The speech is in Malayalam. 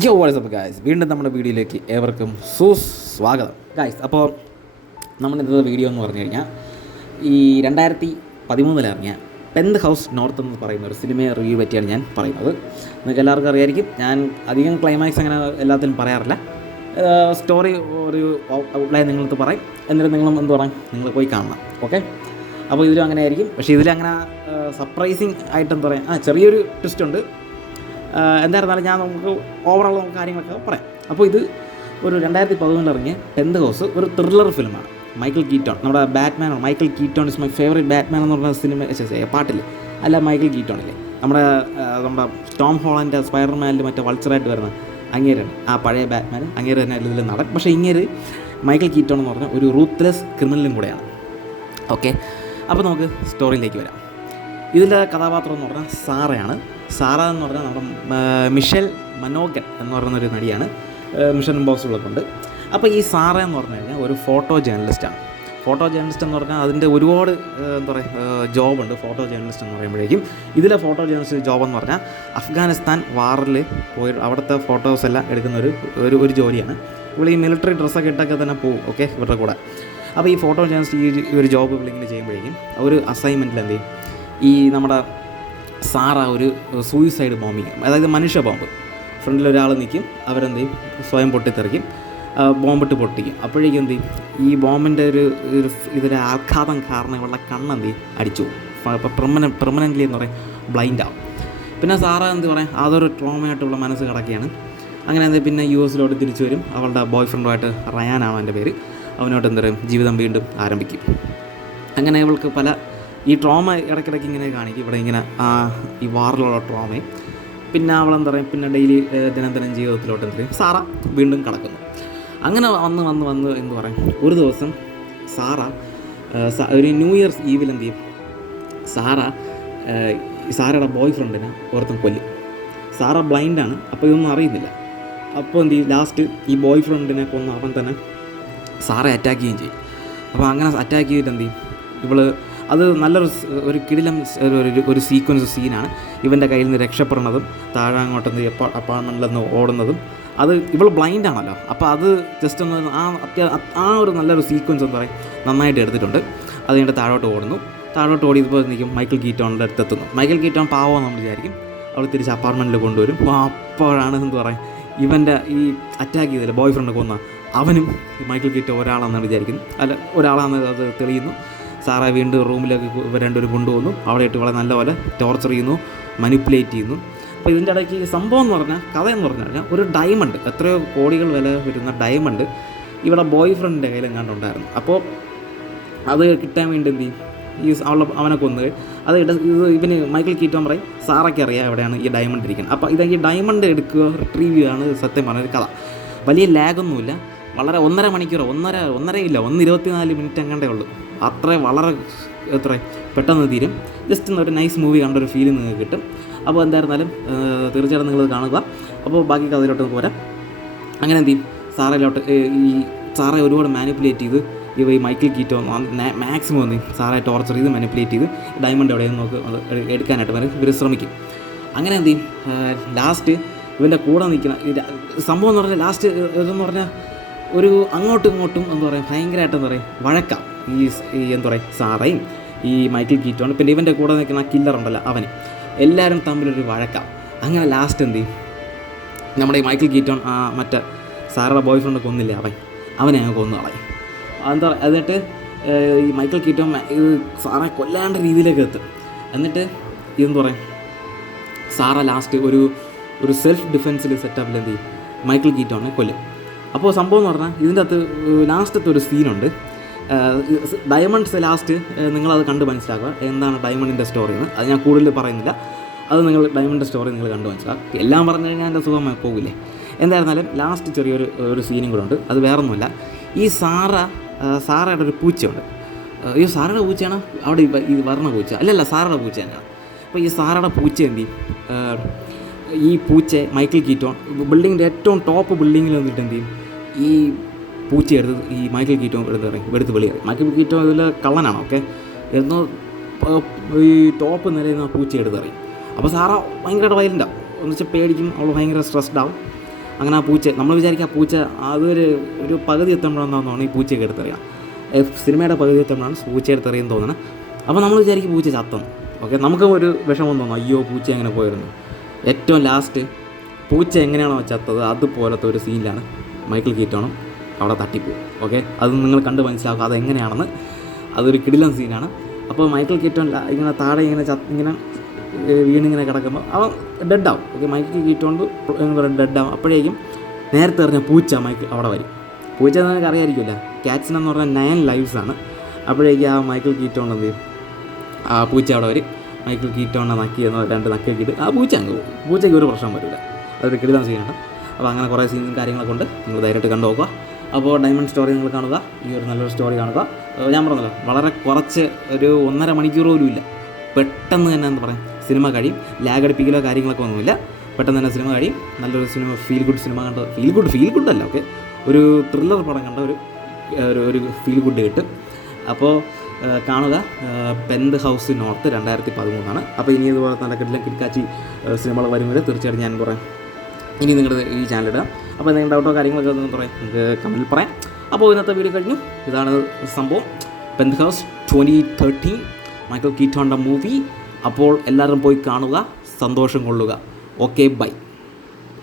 യോ വാട്സപ്പ് ഗായ്സ് വീണ്ടും നമ്മുടെ വീഡിയോയിലേക്ക് ഏവർക്കും സുസ്വാഗതം ഗായ്സ് അപ്പോൾ നമ്മൾ ഇന്നത്തെ വീഡിയോ എന്ന് പറഞ്ഞു കഴിഞ്ഞാൽ ഈ രണ്ടായിരത്തി പതിമൂന്നിൽ ഇറങ്ങിയ ടെൻത്ത് ഹൗസ് നോർത്ത് എന്ന് പറയുന്ന ഒരു സിനിമയെ റിവ്യൂ പറ്റിയാണ് ഞാൻ പറയുന്നത്. നിങ്ങൾക്ക് എല്ലാവർക്കും അറിയായിരിക്കും ഞാൻ അധികം ക്ലൈമാക്സ് അങ്ങനെ എല്ലാത്തിലും പറയാറില്ല. സ്റ്റോറി ഒരു ഔട്ട്ലൈൻ നിങ്ങളടുത്ത് പറയും. എന്നിട്ട് നിങ്ങളും എന്ത് പറയും? നിങ്ങൾ പോയി കാണണം. ഓക്കെ അപ്പോൾ ഇതിലും അങ്ങനെ ആയിരിക്കും പക്ഷേ ഇതിലങ്ങനെ സർപ്രൈസിങ് ആയിട്ട് എന്താ പറയുക ആ ചെറിയൊരു ട്വിസ്റ്റ് ഉണ്ട്. എന്തായിരുന്നാലും ഞാൻ നമുക്ക് ഓവറോൾ നമുക്ക് കാര്യങ്ങളൊക്കെ പറയാം. അപ്പോൾ ഇത് ഒരു രണ്ടായിരത്തി പതിനൊന്നിൽ ഇറങ്ങിയ ടെൻത്ത് ഹൗസ് ഒരു ത്രില്ലർ ഫിലിമാണ് മൈക്കിൾ കീറ്റോൺ നമ്മുടെ Batman Michael Keaton is my favourite Batman എന്ന് പറഞ്ഞ സിനിമ പാട്ടിൽ അല്ല മൈക്കിൾ കീറ്റോണില്ലേ നമ്മുടെ ആഹ് നമ്മുടെ ടോം ഹോളന്റെ സ്പൈഡർമാനിൽ മറ്റേ വൾച്ചറായിട്ട് വരുന്ന അങ്ങേരാണ് ആ പഴയ ബാറ്റ്മാൻ അങ്ങേര് തന്നെ ഇതിൽ നടൻ. പക്ഷേ ഇങ്ങേര് മൈക്കിൾ കീറ്റോൺ എന്ന് പറഞ്ഞ ഒരു റൂത്ത്ലെസ് ക്രിമിനലും കൂടെയാണ്. ഓക്കെ അപ്പോൾ നമുക്ക് സ്റ്റോറിയിലേക്ക് വരാം. ഇതിലെ കഥാപാത്രം എന്ന് പറഞ്ഞാൽ സാറയാണ്. സാറ എന്ന് പറഞ്ഞാൽ നമ്മുടെ മിഷൽ മനോഗൻ എന്ന് പറയുന്നൊരു നടിയാണ്. മിഷൻ ഇമ്പോസിബിളൊക്കെ അപ്പോൾ ഈ സാറ എന്ന് പറഞ്ഞു കഴിഞ്ഞാൽ ഒരു ഫോട്ടോ ജേർണലിസ്റ്റാണ് ഫോട്ടോ ജേർണലിസ്റ്റ് എന്ന് പറഞ്ഞാൽ അതിന്റെ ഒരുപാട് എന്താ പറയുക ജോബുണ്ട് ഫോട്ടോ ജേർണലിസ്റ്റ് എന്ന് പറയുമ്പോഴേക്കും. ഇതിലെ ഫോട്ടോ ജേർണലിസ്റ്റ് ജോബ് എന്ന് പറഞ്ഞാൽ അഫ്ഗാനിസ്ഥാൻ വാറിൽ പോയി അവിടുത്തെ ഫോട്ടോസ് എല്ലാം എടുക്കുന്ന ഒരു ഒരു ഒരു ജോലിയാണ്. ഇവിടെ ഈ മിലിറ്ററി ഡ്രസ്സൊക്കെ ഇട്ടൊക്കെ തന്നെ പോകും ഓക്കെ ഇവരുടെ കൂടെ. അപ്പോൾ ഈ ഫോട്ടോ ജേർണലിസ്റ്റ് ഈ ഒരു ജോബ് ഇങ്ങനെ ചെയ്യുമ്പോഴേക്കും ഒരു അസൈൻമെന്റിൽ എന്ത് ചെയ്യും? ഈ നമ്മുടെ സാറ ഒരു സൂയിസൈഡ് ബോംബിങ് അതായത് മനുഷ്യ ബോംബ് ഫ്രണ്ടിൽ ഒരാൾ നിൽക്കും അവരെന്ത് ചെയ്യും സ്വയം പൊട്ടിത്തെറിക്കും. ബോംബിട്ട് പൊട്ടിക്കും. അപ്പോഴേക്കും എന്ത് ചെയ്യും? ഈ ബോംബിന്റെ ഒരു ഇതിലെ ആഘാതം കാരണം ഇവളുടെ കണ്ണെന്ത് ചെയ്യും? അടിച്ചു പോകും. പെർമനൻ പെർമന പെർമനന്റ്ലി എന്ന് പറയും ബ്ലൈൻഡ് ആവും. പിന്നെ സാറ എന്ത് പറയാം? അതൊരു ട്രോമയായിട്ടുള്ള മനസ്സ് കിടക്കുകയാണ്. അങ്ങനെ എന്ത് പിന്നെ യു എസിലോട്ട് തിരിച്ചു വരും. അവളുടെ ബോയ് ഫ്രണ്ടുമായിട്ട് റയാനാണ് അവന്റെ പേര്. അവനോട്ട് എന്ത് പറയും? ജീവിതം വീണ്ടും ആരംഭിക്കും. അങ്ങനെ അവൾക്ക് പല ഈ ട്രോമ ഇടയ്ക്കിടയ്ക്ക് ഇങ്ങനെ കാണിക്കും. ഇവിടെ ഇങ്ങനെ ആ ഈ വാറിലുള്ള ട്രോമയും പിന്നെ അവളെന്താ പറയുക പിന്നെ ഡെയിലി ദിനംദിനം ജീവിതത്തിലോട്ട് എന്ത് ചെയ്യും? സാറ വീണ്ടും കിടക്കുന്നു. അങ്ങനെ വന്ന് വന്ന് വന്ന് എന്ന് പറയും? ഒരു ദിവസം സാറ ഒരു ന്യൂ ഇയർസ് ഈവിൽ എന്ത് ചെയ്യും? സാറ സാറയുടെ ബോയ് ഫ്രണ്ടിനെ ഓർത്തും കൊല്ലും. സാറ ബ്ലൈൻഡാണ് അപ്പോൾ ഇതൊന്നും അറിയുന്നില്ല. അപ്പോൾ എന്ത് ചെയ്യും? ലാസ്റ്റ് ഈ ബോയ് ഫ്രണ്ടിനെ കൊന്ന് അവൻ തന്നെ സാറെ അറ്റാക്ക് ചെയ്യുകയും ചെയ്യും. അപ്പോൾ അങ്ങനെ അറ്റാക്ക് ചെയ്തിട്ട് എന്ത് ചെയ്യും? ഇവൾ അത് നല്ലൊരു ഒരു കിടിലം ഒരു സീക്വൻസ് സീനാണ് ഇവന്റെ കയ്യിൽ നിന്ന് രക്ഷപ്പെടുന്നതും താഴെ അങ്ങോട്ട് അപ്പാർട്ട്മെന്റിൽ നിന്ന് ഓടുന്നതും. അത് ഇവൾ ബ്ലൈൻഡ് ആണല്ലോ. അപ്പോൾ അത് ജസ്റ്റ് ഒന്ന് ആ അത്യാ ആ ഒരു നല്ലൊരു സീക്വൻസ് എന്ന് പറയും. നന്നായിട്ട് എടുത്തിട്ടുണ്ട്. അത് കഴിഞ്ഞിട്ട് താഴോട്ട് ഓടുന്നു. താഴോട്ട് ഓടി ഇതുപോലെ നിൽക്കും മൈക്കിൾ കീറ്റോണിന്റെ അടുത്ത് എത്തുന്നു മൈക്കിൾ കീറ്റോൺ പാവോ നമ്മൾ വിചാരിക്കും. അവൾ തിരിച്ച് അപ്പാർട്ട്മെന്റിൽ കൊണ്ടുവരും. അപ്പോഴാണ് എന്ന് പറയും ഇവന്റെ ഈ അറ്റാക്ക് ചെയ്തില്ല ബോയ് ഫ്രണ്ട് കൊന്ന. അവനും മൈക്കിൾ കീറ്റോ ഒരാളാണെന്നാണ് വിചാരിക്കുന്നത്. അല്ല ഒരാളാണെന്ന് അത് തെളിയുന്നു. സാറെ വീണ്ടും റൂമിലേക്ക് ഇവർ രണ്ടുപേരും കൊണ്ടുപോകുന്നു അവിടെ ഇട്ട് വളരെ നല്ലപോലെ ടോർച്ചർ ചെയ്യുന്നു മനിപ്പുലേറ്റ് ചെയ്യുന്നു. അപ്പോൾ ഇതിന്റെ ഇടയ്ക്ക് സംഭവം എന്ന് പറഞ്ഞാൽ കഥ എന്ന് പറഞ്ഞു കഴിഞ്ഞാൽ ഒരു ഡയമണ്ട് എത്രയോ കോടികൾ വില വരുന്ന ഡയമണ്ട് ഇവിടെ ബോയ് ഫ്രണ്ടിന്റെ കയ്യിൽ എങ്ങാണ്ടുണ്ടായിരുന്നു അപ്പോൾ അത് കിട്ടാൻ വേണ്ടി എന്ത് ചെയ്യും? ഈ അവളെ അവനെ കൊന്നു അത് ഇത് ഇവന് മൈക്കിൾ കീറ്റോൻ പറയും സാറൊക്കെ അറിയാം എവിടെയാണ് ഈ ഡയമണ്ട് ഇരിക്കുന്നത്. അപ്പോൾ ഇത് ഈ ഡയമണ്ട് എടുക്കുക റിട്രീവ് ചെയ്യുകയാണ് സത്യം പറഞ്ഞൊരു കഥ. വലിയ ലാഗൊന്നുമില്ല വളരെ ഒന്നര മണിക്കൂറോ ഒന്നര ഒന്നര ഇല്ല ഒന്ന് ഇരുപത്തിനാല് മിനിറ്റ് എങ്ങാണ്ടേ ഉള്ളൂ. അത്ര വളരെ എത്ര പെട്ടെന്ന് തീരും. ജസ്റ്റ് ഒന്ന് ഒരു നൈസ് മൂവി കണ്ടൊരു ഫീൽ നിങ്ങൾക്ക് കിട്ടും. അപ്പോൾ എന്തായിരുന്നാലും തീർച്ചയായിട്ടും നിങ്ങൾ കാണുക. അപ്പോൾ ബാക്കി കഥയിലോട്ട് പോരാം. അങ്ങനെ എന്ത് ചെയ്യും? സാറയിലോട്ട് ഈ സാറെ ഒരുപാട് മാനിപ്പുലേറ്റ് ചെയ്ത് ഇവ ഈ മൈക്കിൾ കീറ്റോ മാക്സിമം എന്ത് ചെയ്യും? സാറെ ടോർച്ചർ ചെയ്ത് മാനിപ്പുലേറ്റ് ചെയ്ത് ഡയമണ്ട് എവിടെയെന്ന് നോക്ക് എടുക്കാനായിട്ട് ഇവർ ശ്രമിക്കും. അങ്ങനെ എന്ത് ചെയ്യും? ലാസ്റ്റ് ഇവന്റെ കൂടെ നിൽക്കുന്ന സംഭവം എന്ന് പറഞ്ഞാൽ ലാസ്റ്റ് ഇതെന്ന് പറഞ്ഞാൽ ഒരു അങ്ങോട്ടും ഇങ്ങോട്ടും എന്താ പറയുക ഭയങ്കരമായിട്ട് എന്താ പറയുക വഴക്കാം. ഈ എന്താ പറയുക സാറയും ഈ മൈക്കിൾ കീറ്റോൺ പിന്നെ ഇവന്റെ കൂടെ നിൽക്കുന്ന കില്ലർ ഉണ്ടല്ലോ അവന്. എല്ലാവരും തമ്മിലൊരു വഴക്കാം. അങ്ങനെ ലാസ്റ്റ് എന്ത് ചെയ്യും? നമ്മുടെ ഈ മൈക്കിൾ കീറ്റോൺ ആ മറ്റേ സാറുടെ ബോയ് ഫ്രണ്ട് കൊന്നില്ലേ അവൻ? അവനെ അങ്ങ് കൊന്നു കളയും. എന്താ പറയുക എന്നിട്ട് ഈ മൈക്കിൾ കീറ്റോൺ ഇത് സാറെ കൊല്ലാണ്ട രീതിയിലേക്ക് എത്തും. എന്നിട്ട് ഇതെന്ന് പറയും? സാറ ലാസ്റ്റ് ഒരു ഒരു സെൽഫ് ഡിഫെൻസിൽ സെറ്റപ്പിൽ എന്ത് ചെയ്യും? മൈക്കിൾ കീറ്റോണെ കൊല്ലും. അപ്പോൾ സംഭവം എന്ന് പറഞ്ഞാൽ ഇതിന്റെ അകത്ത് ലാസ്റ്റത്തെ ഒരു സീനുണ്ട് ഡയമണ്ട്സ് ലാസ്റ്റ് നിങ്ങളത് കണ്ട് മനസ്സിലാക്കുക. എന്താണ് ഡയമണ്ടിന്റെ സ്റ്റോറി എന്ന്. അത് ഞാൻ കൂടുതൽ പറയുന്നില്ല. അത് നിങ്ങൾ ഡയമണ്ടിന്റെ സ്റ്റോറി നിങ്ങൾ കണ്ട് മനസ്സിലാക്കുക. എല്ലാം പറഞ്ഞു കഴിഞ്ഞാൽ എന്റെ സുഖം പോകില്ലേ എന്തായിരുന്നാലും ലാസ്റ്റ് ചെറിയൊരു ഒരു സീനും കൂടെ ഉണ്ട്. അത് വേറൊന്നുമല്ല. ഈ സാറ സാറയുടെ ഒരു പൂച്ചയുണ്ട്. അയ്യോ സാറയുടെ പൂച്ചയാണ്? അവിടെ ഈ വർണ പൂച്ച. അല്ലല്ല സാറയുടെ പൂച്ച തന്നെയാണ് അപ്പോൾ ഈ സാറയുടെ പൂച്ച എന്ത് ഈ പൂച്ച മൈക്കിൾ കീറ്റോൺ ബിൽഡിങ്ങിന്റെ ഏറ്റവും ടോപ്പ് ബിൽഡിങ്ങിൽ വന്നിട്ട് എന്ത് ചെയ്യും? ഈ പൂച്ച എടുത്ത് ഈ മൈക്കിൾ കീറ്റോ എടുത്ത് പറയും എടുത്ത് വെളി മൈക്കിൾ കീറ്റോ അതിൽ കള്ളനാണ്? ഓക്കെ. എന്നോ ഈ ടോപ്പ് നിലയിൽ നിന്ന് ആ പൂച്ച എടുത്ത് പറയും അപ്പോൾ സാറ ഭയങ്കരമായിട്ട് വയലന്റാവും എന്ന് വെച്ചാൽ പേടിക്കും അവൾ ഭയങ്കര സ്ട്രെസ്ഡ് ആവും. അങ്ങനെ ആ പൂച്ച നമ്മൾ വിചാരിക്കുക ആ പൂച്ച അതൊരു ഒരു പകുതി എത്തുമ്പോഴാണെന്നാണ് ഈ പൂച്ചയൊക്കെ എടുത്തറിയാം സിനിമയുടെ പകുതി എത്തുമ്പോഴാണ് പൂച്ച എടുത്തറിയെന്ന് തോന്നണം അപ്പോൾ നമ്മൾ വിചാരിക്കും പൂച്ച ചത്തെന്ന് ഓക്കെ നമുക്ക് ഒരു വിഷമം തോന്നും അയ്യോ പൂച്ച എങ്ങനെ പോയിരുന്നു? ഏറ്റവും ലാസ്റ്റ് പൂച്ച എങ്ങനെയാണോ ചത്തത്? അതുപോലത്തെ ഒരു സീനിലാണ് മൈക്കിൾ കീറ്റോണും അവിടെ തട്ടിപ്പോവും. ഓക്കെ? അത് നിങ്ങൾ കണ്ട് മനസ്സിലാക്കുക അതെങ്ങനെയാണെന്ന് അതൊരു കിടിലൻ സീനാണ്. അപ്പോൾ മൈക്കിൾ കീറ്റോൺ ഇങ്ങനെ താഴെ ഇങ്ങനെ ചത്ത് ഇങ്ങനെ വീണിങ്ങനെ കിടക്കുമ്പോൾ അവൻ ഡെഡാവും. ഓക്കെ? മൈക്കിൾ കീറ്റോണ്ട് ഡെഡാവും. അപ്പോഴേക്കും നേരത്തെ എറിഞ്ഞ പൂച്ച മൈക്കിൾ അവിടെ വരും. പൂച്ച നിങ്ങൾക്ക് അറിയാമായിരിക്കുമല്ലോ. ക്യാറ്റ്സിന് എന്ന് പറഞ്ഞാൽ നയൻ ലൈവ്സാണ് അപ്പോഴേക്കും ആ മൈക്കിൾ കീറ്റോൺ എന്ത് ചെയ്യും? ആ പൂച്ച അവിടെ വരും. മൈക്കിൾ കീറ്റോണിനെ നക്കി എന്ന് രണ്ട് നക്കിയിട്ട് ആ പൂച്ച അങ്ങ് പോകും. പൂച്ചയ്ക്ക് ഒരു പ്രശ്നം വരില്ല. അതൊരു കിടിലാൻ സീനാണ്. അപ്പോൾ അങ്ങനെ കുറേ സീനും കാര്യങ്ങളൊക്കെ ഉണ്ട്. നിങ്ങൾ ധൈര്യമായിട്ട് കണ്ടു നോക്കുക. അപ്പോൾ ഡയമണ്ട് സ്റ്റോറി നിങ്ങൾ കാണുക. ഈ ഒരു നല്ലൊരു സ്റ്റോറി കാണുക. ഞാൻ പറഞ്ഞല്ലോ വളരെ കുറച്ച് ഒരു ഒന്നര മണിക്കൂർ പോലും ഇല്ല. പെട്ടെന്ന് തന്നെ എന്താ പറയുക സിനിമ കഴിയും. ലാഗ് അടിപ്പിക്കലോ കാര്യങ്ങളൊക്കെ ഒന്നുമില്ല. പെട്ടെന്ന് തന്നെ സിനിമ കഴിയും. നല്ലൊരു സിനിമ ഫീൽ ഗുഡ് സിനിമ കണ്ട ഫീൽ ഗുഡ് ഫീൽ ഗുഡ് അല്ല ഓക്കെ ഒരു ത്രില്ലർ പടം കണ്ട ഒരു ഒരു- ഫീൽ ഗുഡ് കിട്ടും. അപ്പോൾ കാണുക. പെൻഡ് ഹൗസ് നോർത്ത് രണ്ടായിരത്തി പതിമൂന്നാണ് അപ്പോൾ ഇനി ഇതുപോലെ നടക്കട്ടില്ല കിട്ടില്ല കിടക്കാച്ചി സിനിമകൾ വരുമ്പോൾ തീർച്ചയായിട്ടും ഞാൻ പറയാം. ഇനി നിങ്ങളുടെ ഈ ചാനലിടാം അപ്പോൾ എന്തെങ്കിലും ഡൗട്ടോ കാര്യങ്ങളൊക്കെ ഒന്ന് പറയാം നിങ്ങൾക്ക് കമന്റിൽ പറയാം. അപ്പോൾ ഇന്നത്തെ വീഡിയോ കഴിഞ്ഞു. ഇതാണ് സംഭവം. Penthouse twenty thirteen Michael കീറ്റോണ്ട മൂവി അപ്പോൾ എല്ലാവരും പോയി കാണുക സന്തോഷം കൊള്ളുക. Okay bye